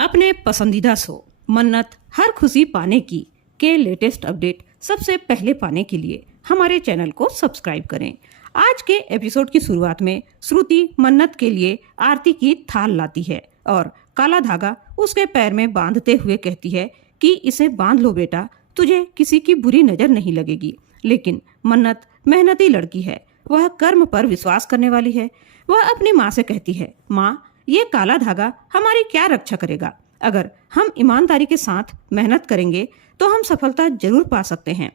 अपने पसंदीदा शो मन्नत हर खुशी पाने की के लेटेस्ट अपडेट सबसे पहले पाने के लिए हमारे चैनल को सब्सक्राइब करें। आज के एपिसोड की शुरुआत में श्रुति मन्नत के लिए आरती की थाल लाती है और काला धागा उसके पैर में बांधते हुए कहती है कि इसे बांध लो बेटा, तुझे किसी की बुरी नजर नहीं लगेगी। लेकिन मन्नत मेहनती लड़की है, वह कर्म पर विश्वास करने वाली है। वह अपनी माँ से कहती है, माँ ये काला धागा हमारी क्या रक्षा करेगा? अगर हम ईमानदारी के साथ मेहनत करेंगे तो हम सफलता जरूर पा सकते हैं।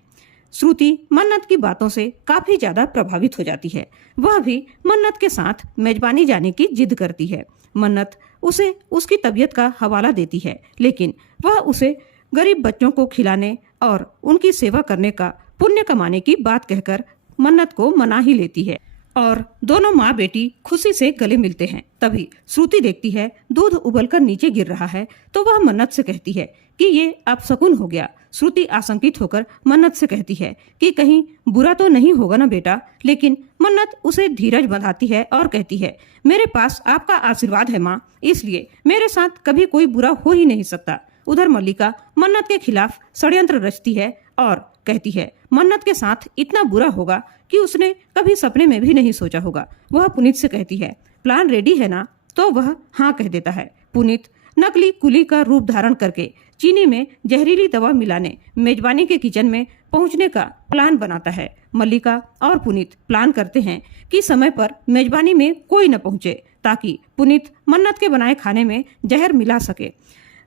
श्रुति मन्नत की बातों से काफी ज्यादा प्रभावित हो जाती है। वह भी मन्नत के साथ मेजबानी जाने की जिद करती है। मन्नत उसे उसकी तबीयत का हवाला देती है, लेकिन वह उसे गरीब बच्चों को खिलाने और उनकी सेवा करने का पुण्य कमाने की बात कहकर मन्नत को मना ही लेती है और दोनों माँ बेटी खुशी से गले मिलते हैं। तभी श्रुति देखती है दूध उबलकर नीचे गिर रहा है, तो वह मन्नत से कहती है कि ये अपशकुन हो गया। श्रुति आशंकित होकर मन्नत से कहती है कि कहीं बुरा तो नहीं होगा ना बेटा, लेकिन मन्नत उसे धीरज बंधाती है और कहती है, मेरे पास आपका आशीर्वाद है माँ, इसलिए मेरे साथ कभी कोई बुरा हो ही नहीं सकता। उधर मल्लिका मन्नत के खिलाफ षड्यंत्र रचती है और कहती है मन्नत के साथ इतना बुरा होगा कि उसने कभी सपने में भी नहीं सोचा होगा। वह पुनीत से कहती है, प्लान रेडी है ना? तो वह हाँ कह देता है। पुनीत नकली कुली का रूप धारण करके चीनी में जहरीली दवा मिलाने मेजबानी के किचन में पहुंचने का प्लान बनाता है। मल्लिका और पुनीत प्लान करते हैं कि समय पर मेजबानी में कोई न पहुंचे, ताकि पुनीत मन्नत के बनाए खाने में जहर मिला सके।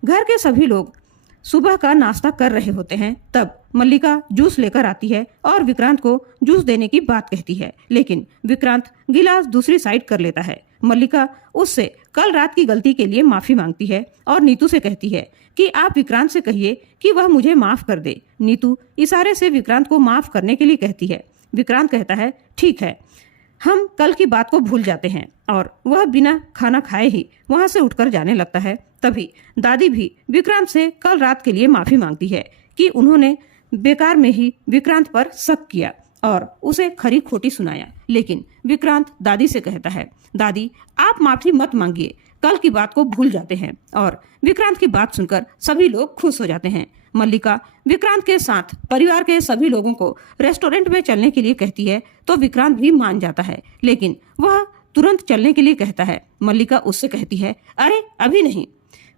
घर के सभी लोग सुबह का नाश्ता कर रहे होते हैं, तब मल्लिका जूस लेकर आती है और विक्रांत को जूस देने की बात कहती है, लेकिन विक्रांत गिलास दूसरी साइड कर लेता है। मल्लिका उससे कल रात की गलती के लिए माफी मांगती है और नीतू से कहती है कि आप विक्रांत से कहिए कि वह मुझे माफ कर दे। नीतू इशारे से विक्रांत को माफ करने के लिए कहती है। विक्रांत कहता है, ठीक है, हम कल की बात को भूल जाते हैं, और वह बिना खाना खाए ही वहां से उठकर जाने लगता है। तभी दादी भी विक्रांत से कल रात के लिए माफी मांगती है कि उन्होंने बेकार में ही विक्रांत पर शक किया और उसे खरी खोटी सुनाया। लेकिन विक्रांत दादी से कहता है, दादी आप माफी मत मांगिए, कल की बात को भूल जाते हैं। और विक्रांत की बात सुनकर सभी लोग खुश हो जाते हैं। मल्लिका विक्रांत के साथ परिवार के सभी लोगों को रेस्टोरेंट में चलने के लिए कहती है, तो विक्रांत भी मान जाता है, लेकिन वह तुरंत चलने के लिए कहता है। मल्लिका उससे कहती है, अरे अभी नहीं।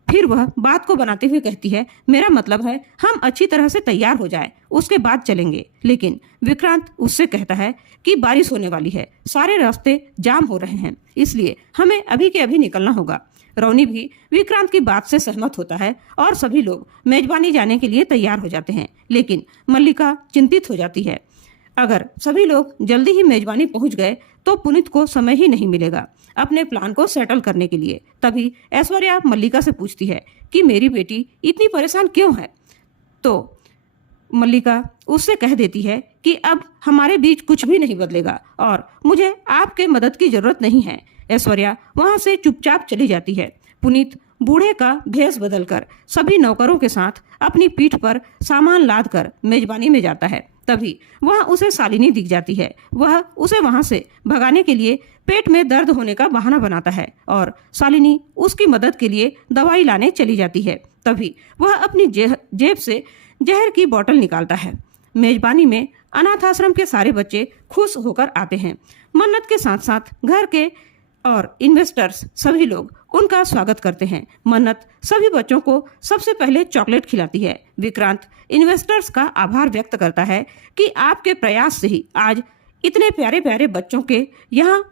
फिर वह बात को बनाते हुए कहती है, मेरा मतलब है हम अच्छी तरह से तैयार हो जाएं, उसके बाद चलेंगे। लेकिन विक्रांत उससे कहता है कि बारिश होने वाली है, सारे रास्ते जाम हो रहे हैं, इसलिए हमें अभी के अभी निकलना होगा। रोनी भी विक्रांत की बात से सहमत होता है और सभी लोग मेजबानी जाने के लिए तैयार हो जाते हैं। लेकिन मल्लिका चिंतित हो जाती है, अगर सभी लोग जल्दी ही मेजबानी पहुंच गए तो पुनीत को समय ही नहीं मिलेगा अपने प्लान को सेटल करने के लिए। तभी ऐश्वर्या मल्लिका से पूछती है कि मेरी बेटी इतनी परेशान क्यों है? तो मल्लिका उससे कह देती है कि अब हमारे बीच कुछ भी नहीं बदलेगा और मुझे आपके मदद की जरूरत नहीं है। ऐश्वर्या वहां से चुपचाप चली जाती है। पुनीत बूढ़े का भेष बदलकर सभी नौकरों के साथ अपनी पीठ पर सामान लाद कर मेजबानी में जाता है। तभी वह उसे शालिनी दिख जाती है। वह उसे वहां से भगाने के लिए पेट में दर्द होने का बहाना बनाता है और शालिनी उसकी मदद के लिए दवाई लाने चली जाती है। तभी वह अपनी जेब से जहर की बोतल निकालता है। मेजबानी में अनाथ आश्रम के सारे बच्चे खुश होकर आते हैं। मन्नत के साथ साथ घर के और इन्वेस्टर्स सभी लोग उनका स्वागत करते हैं। मन्नत सभी बच्चों को सबसे पहले चॉकलेट खिलाती है। विक्रांत इन्वेस्टर्स का आभार व्यक्त करता है कि आपके प्रयास से ही आज इतने प्यारे प्यारे बच्चों के यहाँ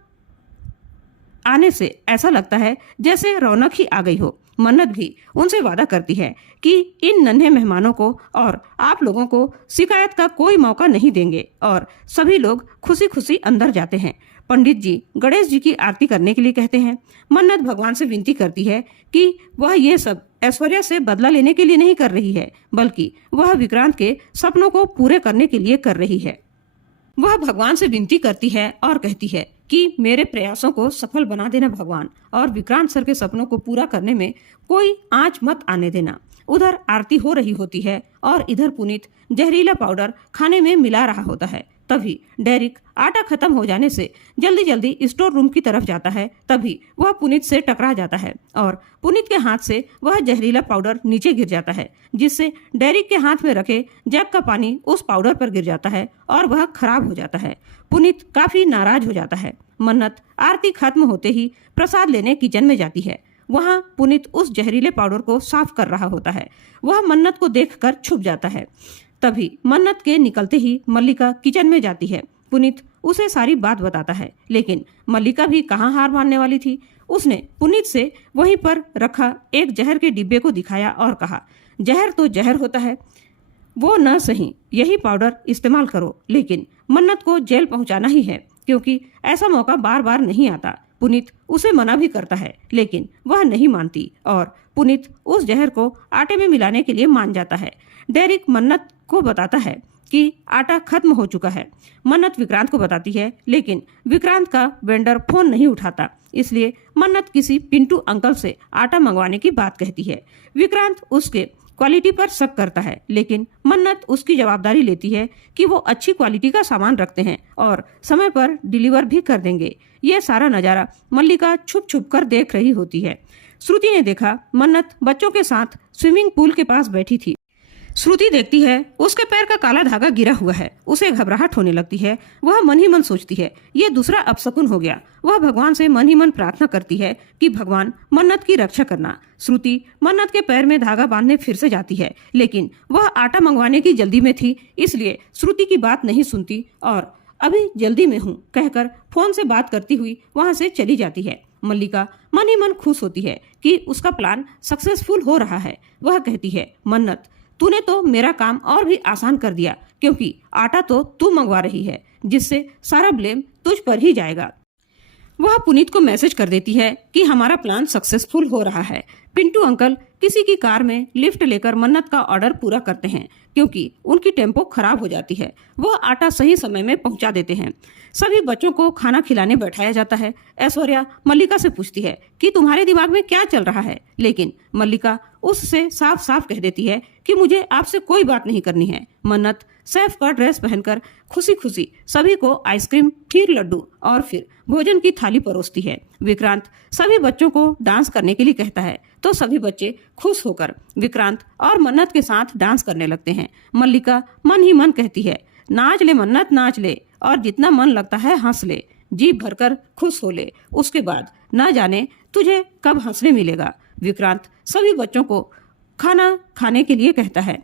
आने से ऐसा लगता है जैसे रौनक ही आ गई हो। मन्नत भी उनसे वादा करती है कि इन नन्हे मेहमानों को और आप लोगों को शिकायत का कोई मौका नहीं देंगे, और सभी लोग खुशी खुशी अंदर जाते हैं। पंडित जी गणेश जी की आरती करने के लिए कहते हैं। मन्नत भगवान से विनती करती है कि वह ये सब ऐश्वर्या से बदला लेने के लिए नहीं कर रही है, बल्कि वह विक्रांत के सपनों को पूरे करने के लिए कर रही है। वह भगवान से विनती करती है और कहती है कि मेरे प्रयासों को सफल बना देना भगवान, और विक्रांत सर के सपनों को पूरा करने में कोई आंच मत आने देना। उधर आरती हो रही होती है और इधर पुनीत जहरीला पाउडर खाने में मिला रहा होता है। तभी डेरिक आटा खत्म हो जाने से जल्दी जल्दी स्टोर रूम की तरफ जाता है। तभी वह पुनीत से टकरा जाता है और पुनीत के हाथ से वह जहरीला पाउडर नीचे गिर जाता है, जिससे डेरिक के हाथ में रखे जग का पानी उस पाउडर पर गिर जाता है और वह खराब हो जाता है। पुनीत काफी नाराज हो जाता है। मन्नत आरती खत्म होते ही प्रसाद लेने किचन में जाती है। वहाँ पुनीत उस जहरीले पाउडर को साफ कर रहा होता है। वह मन्नत को देखकर छुप जाता है। तभी मन्नत के निकलते ही मल्लिका किचन में जाती है। पुनीत उसे सारी बात बताता है, लेकिन मल्लिका भी कहाँ हार मानने वाली थी। उसने पुनीत से वहीं पर रखा एक जहर के डिब्बे को दिखाया और कहा, जहर तो जहर होता है, वो न सही, यही पाउडर इस्तेमाल करो, लेकिन मन्नत को जेल पहुंचाना ही है, क्योंकि ऐसा मौका बार बार नहीं आता। पुनीत उसे मना भी करता है, लेकिन वह नहीं मानती और पुनीत उस जहर को आटे में मिलाने के लिए मान जाता है। डेरिक मन्नत को बताता है कि आटा खत्म हो चुका है। मन्नत विक्रांत को बताती है, लेकिन विक्रांत का वेंडर फोन नहीं उठाता, इसलिए मन्नत किसी पिंटू अंकल से आटा मंगवाने की बात कहती है। विक्रांत उसके क्वालिटी पर शक करता है, लेकिन मन्नत उसकी जवाबदारी लेती है कि वो अच्छी क्वालिटी का सामान रखते हैं और समय पर डिलीवर भी कर देंगे। ये सारा नज़ारा मल्लिका छुप छुप कर देख रही होती है। श्रुति ने देखा मन्नत बच्चों के साथ स्विमिंग पूल के पास बैठी थी। श्रुति देखती है उसके पैर का काला धागा गिरा हुआ है। उसे घबराहट होने लगती है। वह मन ही मन सोचती है, ये दूसरा अपशकुन हो गया। वह भगवान से मन ही मन प्रार्थना करती है कि भगवान मन्नत की रक्षा करना। श्रुति मन्नत के पैर में धागा बांधने फिर से जाती है, लेकिन वह आटा मंगवाने की जल्दी में थी, इसलिए श्रुति की बात नहीं सुनती और अभी जल्दी में हूँ कहकर फोन से बात करती हुई वहां से चली जाती है। मल्लिका मन ही मन खुश होती है कि उसका प्लान सक्सेसफुल हो रहा है। वह कहती है, मन्नत तूने तो मेरा काम और भी आसान कर दिया, क्योंकि आटा तो तू मंगवा रही है, जिससे सारा ब्लेम तुझ पर ही जाएगा। वह पुनीत को मैसेज कर देती है कि हमारा प्लान सक्सेसफुल हो रहा है। पिंटू अंकल किसी की कार में लिफ्ट लेकर मन्नत का ऑर्डर पूरा करते हैं, क्योंकि उनकी टेम्पो खराब हो जाती है। वह आटा सही समय में पहुंचा देते हैं। सभी बच्चों को खाना खिलाने बैठाया जाता है। ऐश्वर्या मल्लिका से पूछती है कि तुम्हारे दिमाग में क्या चल रहा है, लेकिन मल्लिका उससे साफ साफ कह देती है कि मुझे आपसे कोई बात नहीं करनी है। मन्नत शेफ का ड्रेस पहनकर खुशी खुशी सभी को आइसक्रीम, खीर, लड्डू और फिर भोजन की थाली परोसती है। विक्रांत सभी बच्चों को डांस करने के लिए कहता है, तो सभी बच्चे खुश होकर विक्रांत और मन्नत के साथ डांस करने लगते हैं। मल्लिका मन ही मन कहती है, नाच ले मन्नत नाच ले, और जितना मन लगता है हंस ले, जी भरकर खुश हो ले, उसके बाद न जाने तुझे कब हंसने मिलेगा। विक्रांत सभी बच्चों को खाना खाने के लिए कहता है।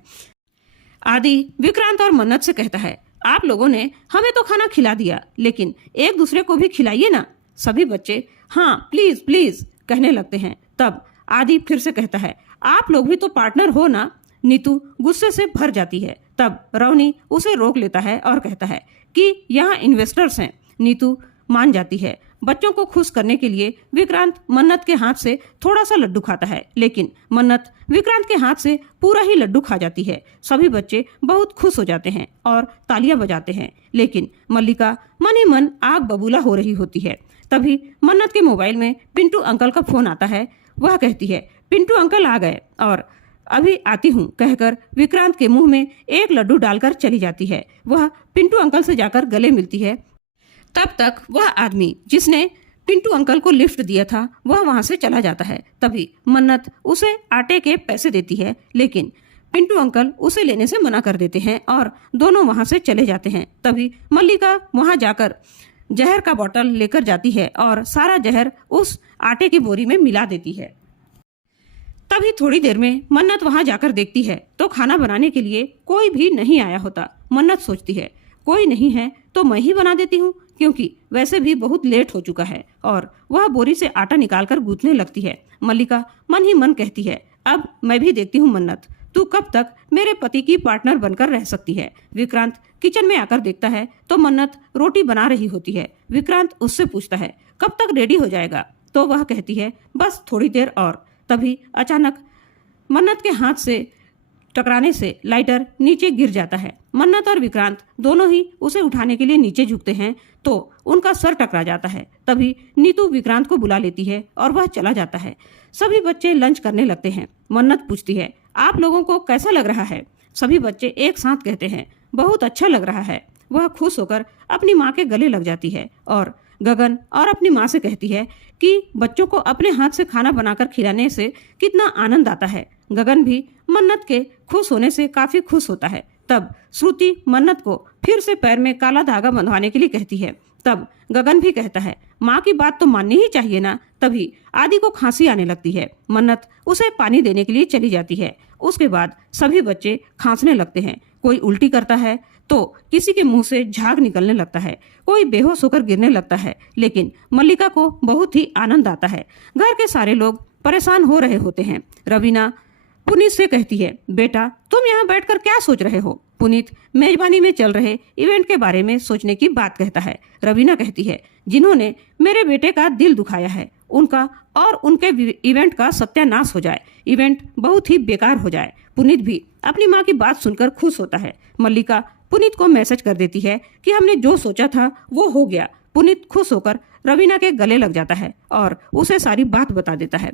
आदि विक्रांत और मन्नत से कहता है, आप लोगों ने हमें तो खाना खिला दिया, लेकिन एक दूसरे को भी खिलाइए ना। सभी बच्चे हाँ प्लीज प्लीज कहने लगते हैं। तब आदि फिर से कहता है, आप लोग भी तो पार्टनर हो ना। नीतू गुस्से से भर जाती है। तब रवनी उसे रोक लेता है और कहता है कि यहाँ इन्वेस्टर्स हैं। नीतू मान जाती है। बच्चों को खुश करने के लिए विक्रांत मन्नत के हाथ से थोड़ा सा लड्डू खाता है, लेकिन मन्नत विक्रांत के हाथ से पूरा ही लड्डू खा जाती है। सभी बच्चे बहुत खुश हो जाते हैं और तालियां बजाते हैं, लेकिन मल्लिका मन ही मन आग बबूला हो रही होती है। तभी मन्नत के मोबाइल में पिंटू अंकल का फोन आता है। वह कहती है, पिंटू अंकल आ गए और अभी आती हूँ कहकर विक्रांत के मुंह में एक लड्डू डालकर चली जाती है। वह पिंटू अंकल से जाकर गले मिलती है। तब तक वह आदमी जिसने पिंटू अंकल को लिफ्ट दिया था वह वहां से चला जाता है। तभी मन्नत उसे आटे के पैसे देती है, लेकिन पिंटू अंकल उसे लेने से मना कर देते हैं और दोनों वहां से चले जाते हैं। तभी मल्लिका वहां जाकर जहर का बोतल लेकर जाती है और सारा जहर उस आटे की बोरी में मिला देती है। तभी थोड़ी देर में मन्नत वहां जाकर देखती है तो खाना बनाने के लिए कोई भी नहीं आया होता। मन्नत सोचती है, कोई नहीं है तो मैं ही बना देती हूँ, क्योंकि वैसे भी बहुत लेट हो चुका है, और वह बोरी से आटा निकालकर गूंथने लगती है। मल्लिका मन ही मन कहती है, अब मैं भी देखती हूँ मन्नत, तू कब तक मेरे पति की पार्टनर बनकर रह सकती है। विक्रांत किचन में आकर देखता है तो मन्नत रोटी बना रही होती है। विक्रांत उससे पूछता है, कब तक रेडी हो जाएगा? तो वह कहती है, बस थोड़ी देर और। तभी अचानक मन्नत के हाथ से टकराने से लाइटर नीचे गिर जाता है। मन्नत और विक्रांत दोनों ही उसे उठाने के लिए नीचे झुकते हैं तो उनका सर टकरा जाता है। तभी नीतू विक्रांत को बुला लेती है और वह चला जाता है। सभी बच्चे लंच करने लगते हैं। मन्नत पूछती है, आप लोगों को कैसा लग रहा है? सभी बच्चे एक साथ कहते हैं, बहुत अच्छा लग रहा है। वह खुश होकर अपनी माँ के गले लग जाती है और गगन और अपनी माँ से कहती है कि बच्चों को अपने हाथ से खाना बनाकर खिलाने से कितना आनंद आता है। गगन भी मन्नत के खुश होने से काफी खुश होता है। तब श्रुति मन्नत को फिर से पैर में काला धागा बंधवाने के लिए कहती है। तब गगन भी कहता है माँ की बात तो माननी ही चाहिए ना। तभी आदि को खांसी आने लगती है। मन्नत उसे पानी देने के लिए चली जाती है। उसके बाद सभी बच्चे खांसने लगते हैं। कोई उल्टी करता है तो किसी के मुंह से झाग निकलने लगता है, कोई बेहोश होकर गिरने लगता है। लेकिन मल्लिका को बहुत ही आनंद आता है। घर के सारे लोग परेशान हो रहे होते हैं। रवीना पुनीत से कहती है बेटा तुम यहाँ बैठकर क्या सोच रहे हो। पुनीत मेजबानी में चल रहे इवेंट के बारे में सोचने की बात कहता है। रवीना कहती है जिन्होंने मेरे बेटे का दिल दुखाया है उनका और उनके इवेंट का सत्यानाश हो जाए, इवेंट बहुत ही बेकार हो जाए। पुनीत भी अपनी माँ की बात सुनकर खुश होता है। मल्लिका पुनीत को मैसेज कर देती है कि हमने जो सोचा था वो हो गया। पुनीत खुश होकर रवीना के गले लग जाता है और उसे सारी बात बता देता है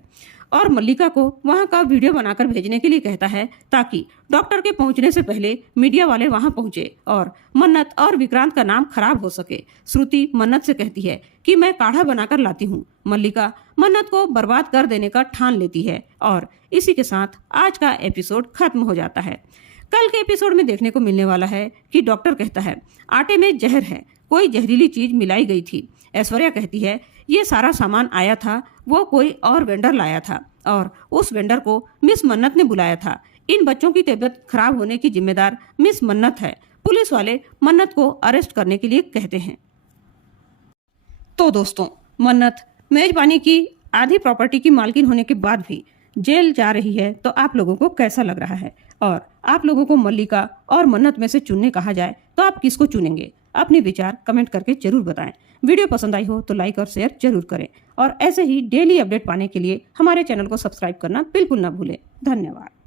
और मल्लिका को वहां का वीडियो बनाकर भेजने के लिए कहता है ताकि डॉक्टर के पहुंचने से पहले मीडिया वाले वहां पहुंचे और मन्नत और विक्रांत का नाम खराब हो सके। श्रुति मन्नत से कहती है कि मैं काढ़ा बनाकर लाती हूँ। मल्लिका मन्नत को बर्बाद कर देने का ठान लेती है और इसी के साथ आज का एपिसोड खत्म हो जाता है। कल के एपिसोड में देखने को मिलने वाला है कि डॉक्टर कहता है आटे में जहर है, कोई जहरीली चीज मिलाई गई थी। ऐश्वर्या कहती है ये सारा सामान आया था वो कोई और वेंडर लाया था और उस वेंडर को मिस मन्नत ने बुलाया था। इन बच्चों की तबीयत खराब होने की जिम्मेदार मिस मन्नत है। पुलिस वाले मन्नत को अरेस्ट करने के लिए कहते हैं। तो दोस्तों मन्नत मेजबानी की आधी प्रॉपर्टी की मालकिन होने के बाद भी जेल जा रही है तो आप लोगों को कैसा लग रहा है और आप लोगों को मल्लिका और मन्नत में से चुनने कहा जाए तो आप किसको चुनेंगे? अपने विचार कमेंट करके जरूर बताएं। वीडियो पसंद आई हो तो लाइक और शेयर जरूर करें और ऐसे ही डेली अपडेट पाने के लिए हमारे चैनल को सब्सक्राइब करना बिल्कुल ना भूलें। धन्यवाद।